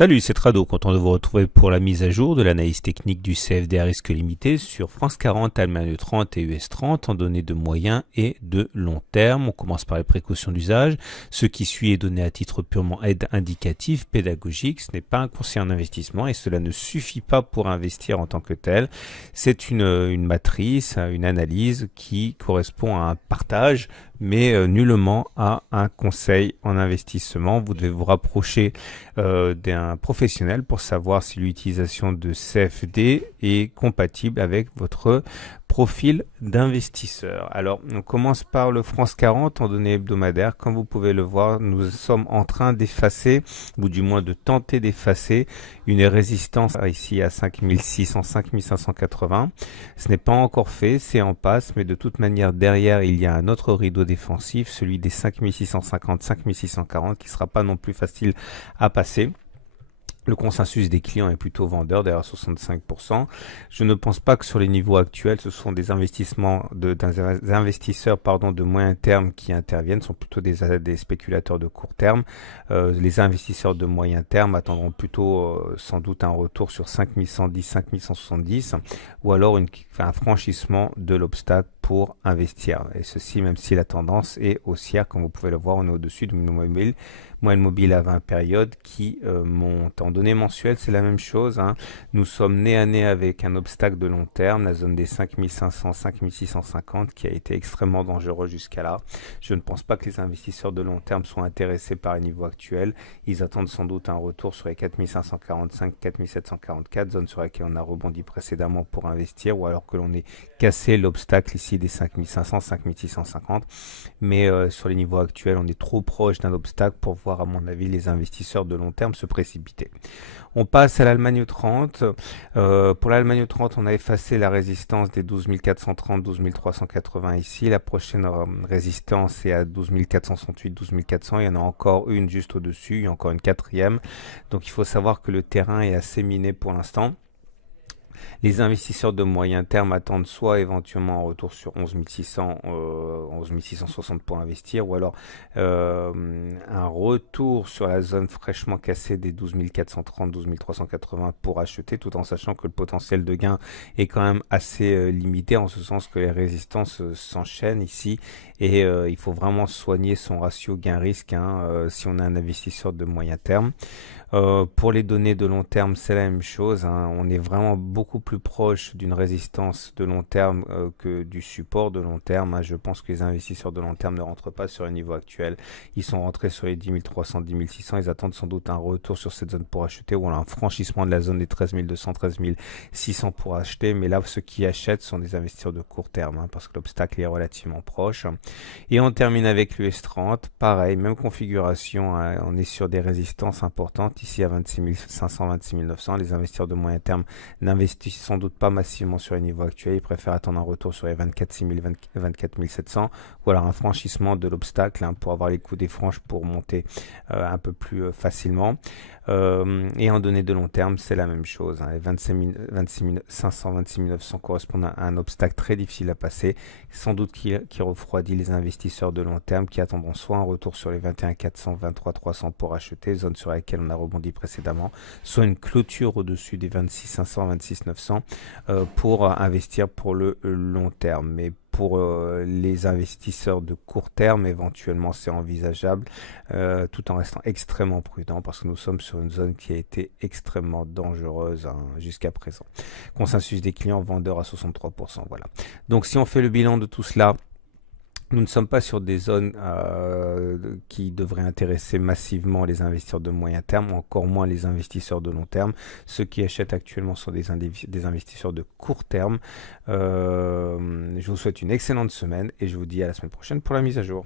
Salut, c'est Trado, content de vous retrouver pour la mise à jour de l'analyse technique du CFD à risque limité sur France 40, Allemagne 30 et US 30 en données de moyen et de long terme. On commence par les précautions d'usage. Ce qui suit est donné à titre purement aide indicatif, pédagogique. Ce n'est pas un conseil en investissement et cela ne suffit pas pour investir en tant que tel. C'est une matrice, une analyse qui correspond à un partage, mais nullement à un conseil en investissement. Vous devez vous rapprocher d'un professionnel pour savoir si l'utilisation de CFD est compatible avec votre profil d'investisseur. Alors, on commence par le France 40 en données hebdomadaires. Comme vous pouvez le voir, nous sommes en train d'effacer, ou du moins de tenter d'effacer, une résistance ici à 5600, 5580. Ce n'est pas encore fait, c'est en passe, mais de toute manière, derrière, il y a un autre rideau défensif, celui des 5650, 5640, qui ne sera pas non plus facile à passer. Le consensus des clients est plutôt vendeur, d'ailleurs 65%. Je ne pense pas que sur les niveaux actuels, ce sont des investissements des investisseurs de moyen terme qui interviennent, ce sont plutôt des spéculateurs de court terme. Les investisseurs de moyen terme attendront plutôt sans doute un retour sur 5110, 5170 ou alors un franchissement de l'obstacle pour investir. Et ceci même si la tendance est haussière, comme vous pouvez le voir, on est au-dessus de moyenne mobile à 20 périodes qui monte. En données mensuelles, c'est la même chose. Nous sommes nez à nez avec un obstacle de long terme, la zone des 5500, 5650 qui a été extrêmement dangereux jusqu'à là. Je ne pense pas que les investisseurs de long terme soient intéressés par les niveaux actuels. Ils attendent sans doute un retour sur les 4545, 4744, zone sur laquelle on a rebondi précédemment pour investir, ou alors que l'on ait cassé l'obstacle ici des 5500, 5650. Mais sur les niveaux actuels, on est trop proche d'un obstacle pour voir, à mon avis, les investisseurs de long terme se précipiter. On passe à l'Allemagne 30. Pour l'Allemagne 30, on a effacé la résistance des 12 430, 12 380 ici. La prochaine résistance est à 12 468, 12 400. Il y en a encore une juste au-dessus, il y a encore une quatrième. Donc il faut savoir que le terrain est assez miné pour l'instant. Les investisseurs de moyen terme attendent soit éventuellement un retour sur 11 600, 11 660 pour investir, ou alors un retour sur la zone fraîchement cassée des 12 430, 12 380 pour acheter, tout en sachant que le potentiel de gain est quand même assez limité, en ce sens que les résistances s'enchaînent ici, et il faut vraiment soigner son ratio gain-risque si on est un investisseur de moyen terme. Pour les données de long terme, c'est la même chose. On est vraiment beaucoup plus proche d'une résistance de long terme que du support de long terme. Je pense que les investisseurs de long terme ne rentrent pas sur le niveau actuel. Ils sont rentrés sur les 10 300, 10 600. Ils attendent sans doute un retour sur cette zone pour acheter, ou un franchissement de la zone des 13 200, 13 600 pour acheter. Mais là, ceux qui achètent sont des investisseurs de court terme, parce que l'obstacle est relativement proche. Et on termine avec l'US 30. Pareil, même configuration. On est sur des résistances importantes. Ici à 26 500, 26 900, les investisseurs de moyen terme n'investissent sans doute pas massivement sur les niveaux actuels, ils préfèrent attendre un retour sur les 24 000, 24 700, ou alors un franchissement de l'obstacle pour avoir les coups des franches pour monter un peu plus facilement. Et en données de long terme, c'est la même chose. Les 26 500, 26 900 correspondent à un obstacle très difficile à passer, sans doute qui refroidit les investisseurs de long terme qui attendront soit un retour sur les 21 400, 23 300 pour acheter, zone sur laquelle on a rebondi précédemment, soit une clôture au-dessus des 26 500, 26 900 pour investir pour le long terme. Mais pour les investisseurs de court terme, éventuellement c'est envisageable, tout en restant extrêmement prudent, parce que nous sommes sur une zone qui a été extrêmement dangereuse jusqu'à présent. Consensus des clients vendeurs à 63%. Voilà. Donc si on fait le bilan de tout cela, nous ne sommes pas sur des zones qui devraient intéresser massivement les investisseurs de moyen terme, encore moins les investisseurs de long terme. Ceux qui achètent actuellement sont des investisseurs de court terme. Je vous souhaite une excellente semaine et je vous dis à la semaine prochaine pour la mise à jour.